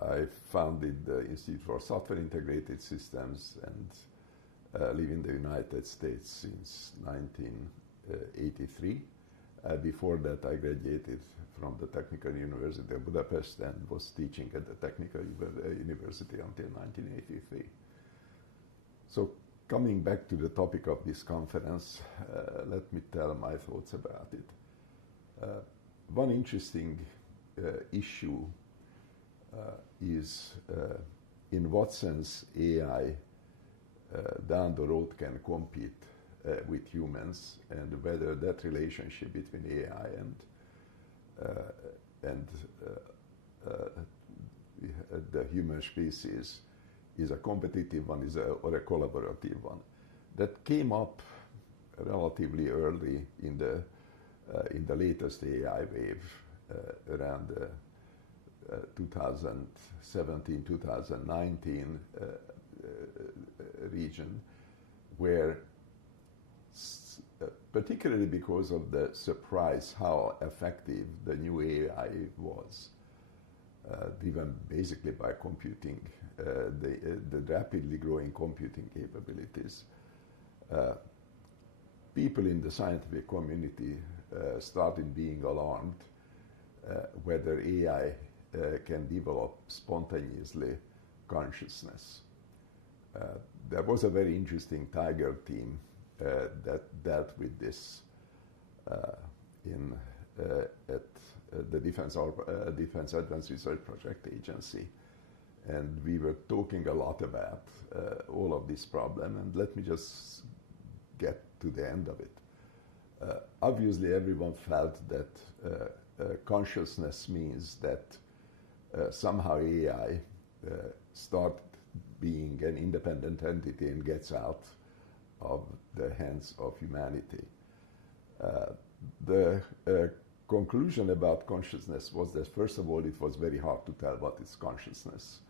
I founded the Institute for Software Integrated Systems and live in the United States since 1983. Before that, I graduated from the Technical University of Budapest and was teaching at the Technical University until 1983. So coming back to the topic of this conference, let me tell my thoughts about it. One interesting issue is in what sense AI down the road can compete with humans, and whether that relationship between AI and the human species is a competitive one or a collaborative one. That came up relatively early in the latest AI wave around 2017, 2019 region, where particularly because of the surprise how effective the new AI was, driven basically by computing, the rapidly growing computing capabilities, people in the scientific community started being alarmed whether AI can develop spontaneously consciousness. There was a very interesting Tiger team that dealt with this at the Defense Advanced Research Project Agency, and we were talking a lot about all of this problem, and let me just get to the end of it. Obviously, everyone felt that consciousness means that somehow AI starts being an independent entity and gets out of the hands of humanity. The conclusion about consciousness was that, first of all, it was very hard to tell what is consciousness,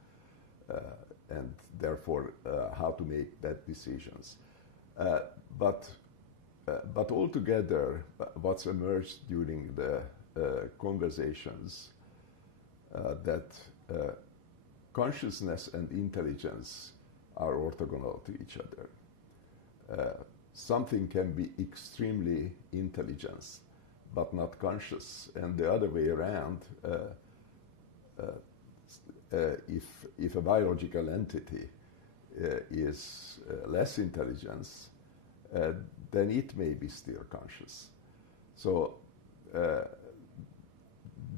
and therefore how to make that decisions. But altogether, what's emerged during the conversations that consciousness and intelligence are orthogonal to each other. Something can be extremely intelligent but not conscious, and the other way around. If a biological entity is less intelligent, then it may be still conscious. So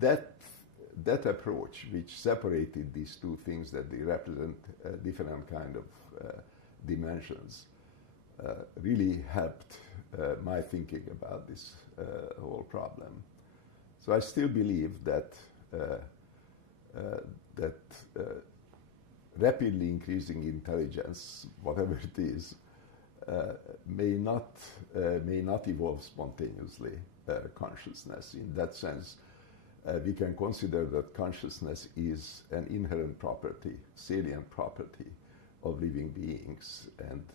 that approach, which separated these two things that they represent different kind of dimensions, really helped my thinking about this whole problem. So I still believe that rapidly increasing intelligence, whatever it is, may not evolve spontaneously consciousness. In that sense, we can consider that consciousness is an inherent property, salient property of living beings, and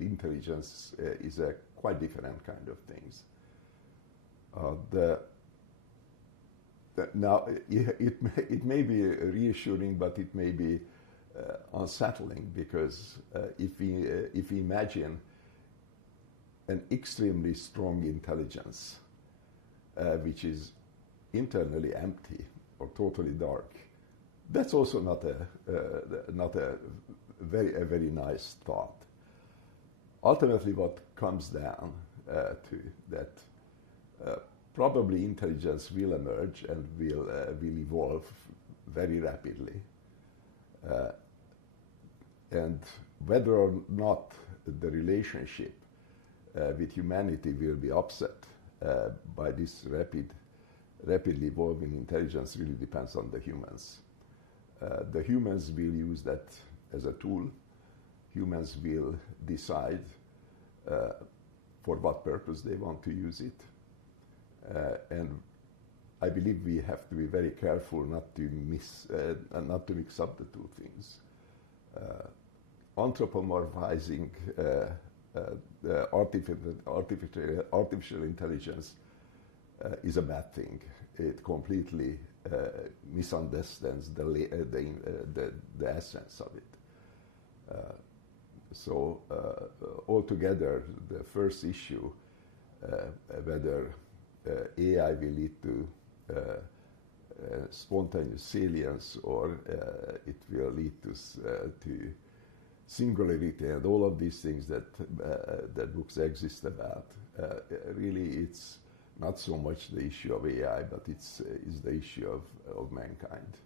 intelligence is a quite different kind of things. Now, it may be reassuring, but it may be unsettling, because if we imagine an extremely strong intelligence, which is internally empty or totally dark, that's also not a very nice thought. Ultimately, what comes down to that, probably intelligence will emerge and will evolve very rapidly, and whether or not the relationship with humanity will be upset by this rapidly evolving intelligence really depends on the humans. The humans will use that as a tool. Humans will decide for what purpose they want to use it. And I believe we have to be very careful not to mix up the two things. Anthropomorphizing artificial intelligence is a bad thing. It completely misunderstands the essence of it. So altogether, the first issue, whether AI will lead to spontaneous salience or it will lead to singularity and all of these things that books exist about, really it's not so much the issue of AI, but it's the issue of mankind.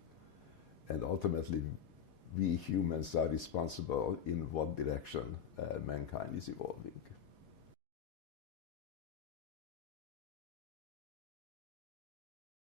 And ultimately, we humans are responsible in what direction mankind is evolving.